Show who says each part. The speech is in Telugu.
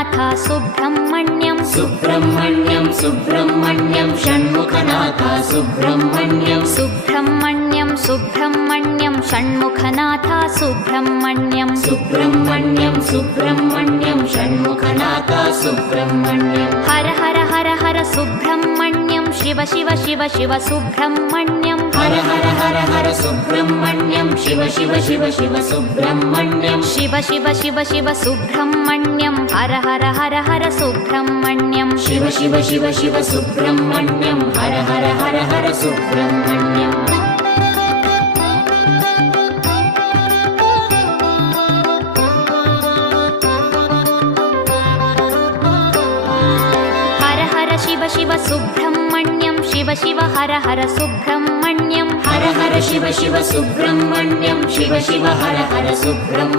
Speaker 1: थ सुब्रह्मण्यं
Speaker 2: सुब्रह्मण्यं सुब्रह्मण्यं षण्मुखनाथ सुब्रह्मण्यं
Speaker 1: सुब्रह्मण्यं सुब्रह्मण्यं षण्मुखनाथ सुब्रह्मण्यं
Speaker 2: सुब्रह्मण्यं सुब्रह्मण्यं षण्मुखनाथ सुब्रह्मण्यं
Speaker 1: हर हर हर हर सुब्रह्मण्यं शिव शिव शिव शिव सुब्रह्मण्यं
Speaker 2: హర హర హర హర సుబ్రహ్మణ్యం శివ శివ శివ శివ సుబ్రహ్మణ్యం
Speaker 1: శివ శివ శివ శివ సుబ్రహ్మణ్యం హర హర హర హర సుబ్రహ్మణ్యం
Speaker 2: శివ శివ శివ శివ సుబ్రహ్మణ్యం హర హర హర హర సుబ్రహ్మణ్యం
Speaker 1: హర హర శివ శివ సుబ్రహ్మణ్యం శివ శివ హర హర సుబ్రహ్మణ్యం.
Speaker 2: హర హర శివ శివ సుబ్రహ్మణ్యం. శివ శివ హర హర సుబ్రహ్మ